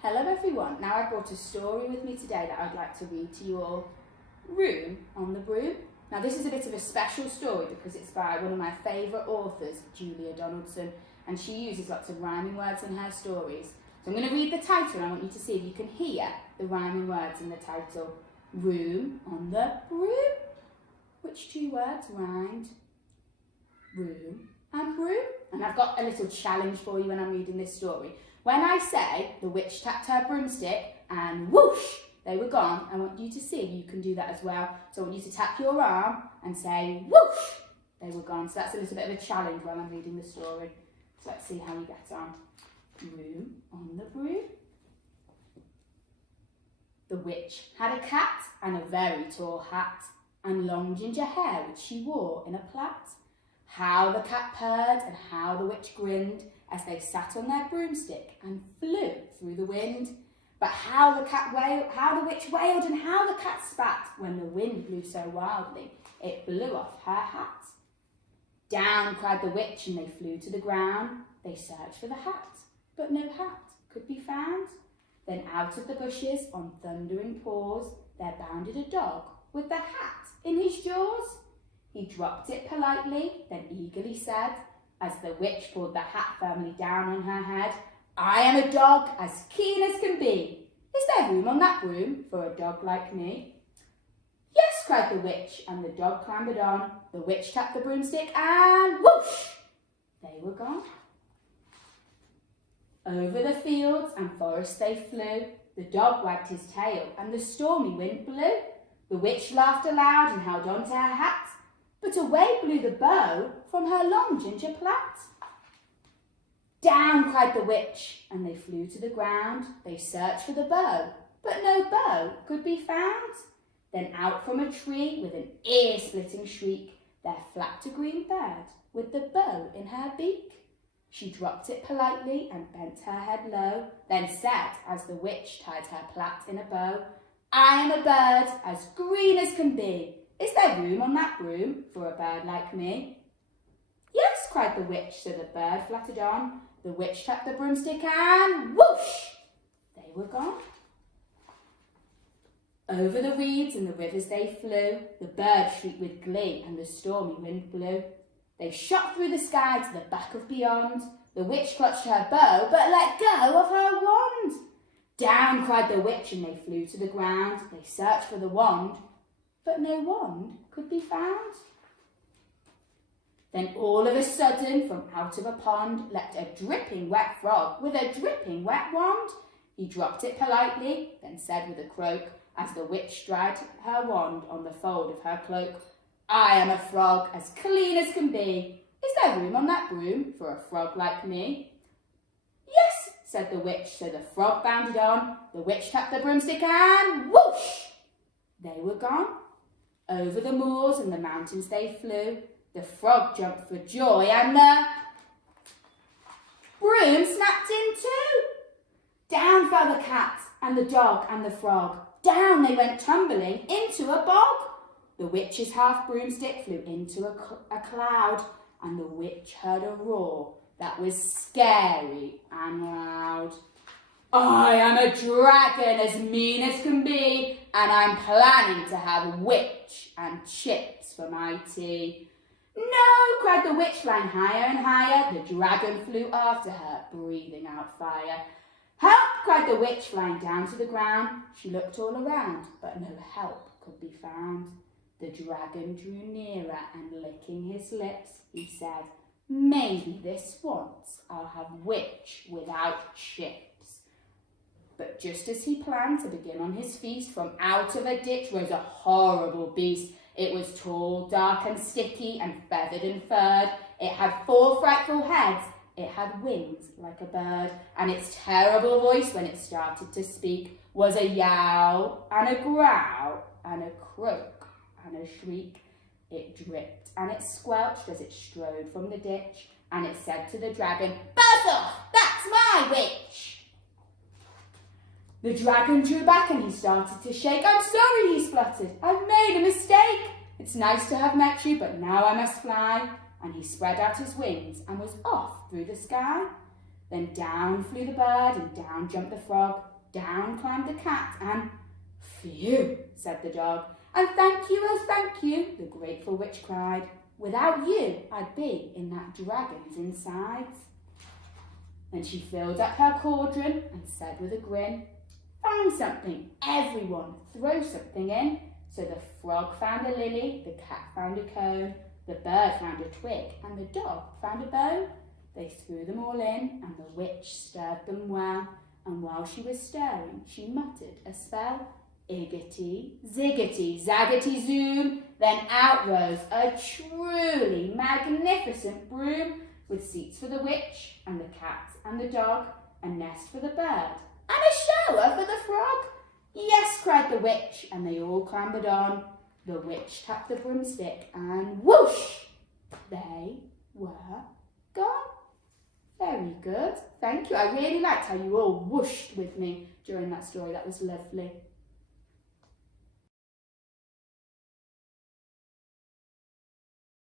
Hello everyone, now I've brought a story with me today that I'd like to read to you all. Room on the Broom. Now this is a bit of a special story because it's by one of my favourite authors, Julia Donaldson, and she uses lots of rhyming words in her stories. So I'm going to read the title and I want you to see if you can hear the rhyming words in the title. Room on the Broom. Which two words rhymed? Room and broom. And I've got a little challenge for you when I'm reading this story. When I say the witch tapped her broomstick and whoosh, they were gone, I want you to see if you can do that as well. So I want you to tap your arm and say whoosh, they were gone. So that's a little bit of a challenge while I'm reading the story. So let's see how you get on. Room on the Broom. The witch had a cat and a very tall hat and long ginger hair which she wore in a plait. How the cat purred and how the witch grinned as they sat on their broomstick and flew through the wind. But how the witch wailed and how the cat spat when the wind blew so wildly it blew off her hat. Down cried the witch and they flew to the ground. They searched for the hat, but no hat could be found. Then out of the bushes on thundering paws there bounded a dog with the hat in his jaws. He dropped it politely, then eagerly said, as the witch pulled the hat firmly down on her head, I am a dog as keen as can be. Is there room on that broom for a dog like me? Yes, cried the witch, and the dog clambered on. The witch tapped the broomstick and whoosh, they were gone. Over the fields and forests they flew. The dog wagged his tail and the stormy wind blew. The witch laughed aloud and held on to her hat, but away blew the bow from her long ginger plait. Down cried the witch, and they flew to the ground. They searched for the bow, but no bow could be found. Then out from a tree with an ear-splitting shriek, there flapped a green bird with the bow in her beak. She dropped it politely and bent her head low, then said, as the witch tied her plait in a bow, I am a bird as green as can be. Is there room on that broom for a bird like me? Yes, cried the witch, so the bird fluttered on. The witch tapped the broomstick and whoosh, they were gone. Over the reeds and the rivers they flew. The bird shrieked with glee and the stormy wind blew. They shot through the sky to the back of beyond. The witch clutched her bow but let go of her wand. Down cried the witch and they flew to the ground. They searched for the wand, but no wand could be found. Then all of a sudden, from out of a pond, leapt a dripping wet frog with a dripping wet wand. He dropped it politely, then said with a croak, as the witch dried her wand on the fold of her cloak, I am a frog as clean as can be. Is there room on that broom for a frog like me? Yes, said the witch, so the frog bounded on. The witch tapped the broomstick and whoosh, they were gone. Over the moors and the mountains they flew. The frog jumped for joy and the broom snapped in two. Down fell the cat and the dog and the frog. Down they went tumbling into a bog. The witch's half broomstick flew into a cloud, and the witch heard a roar that was scary and loud. I am a dragon as mean as can be, and I'm planning to have witch and chips for my tea. No, cried the witch, flying higher and higher. The dragon flew after her, breathing out fire. Help, cried the witch, flying down to the ground. She looked all around, but no help could be found. The dragon drew nearer and licking his lips, he said, maybe this once I'll have witch without chips. But just as he planned to begin on his feast, from out of a ditch rose a horrible beast. It was tall, dark and sticky and feathered and furred. It had 4 frightful heads. It had wings like a bird. And its terrible voice when it started to speak was a yowl and a growl and a croak and a shriek. It dripped and it squelched as it strode from the ditch. And it said to the dragon, buzz off, that's my witch. The dragon drew back and he started to shake. I'm sorry, he spluttered. I've made a mistake. It's nice to have met you, but now I must fly. And he spread out his wings and was off through the sky. Then down flew the bird and down jumped the frog. Down climbed the cat and phew, said the dog. And thank you, oh thank you, the grateful witch cried. Without you, I'd be in that dragon's insides. Then she filled up her cauldron and said with a grin, find something, everyone, throw something in. So the frog found a lily, the cat found a cone, the bird found a twig, and the dog found a bone. They threw them all in, and the witch stirred them well. And while she was stirring, she muttered a spell. Iggity, ziggity, zaggity, zoom. Then out rose a truly magnificent broom, with seats for the witch, and the cat, and the dog, a nest for the bird, and a shower for the frog. Yes, cried the witch, and they all clambered on. The witch tapped the broomstick, and whoosh, they were gone. Very good, thank you. I really liked how you all whooshed with me during that story. That was lovely.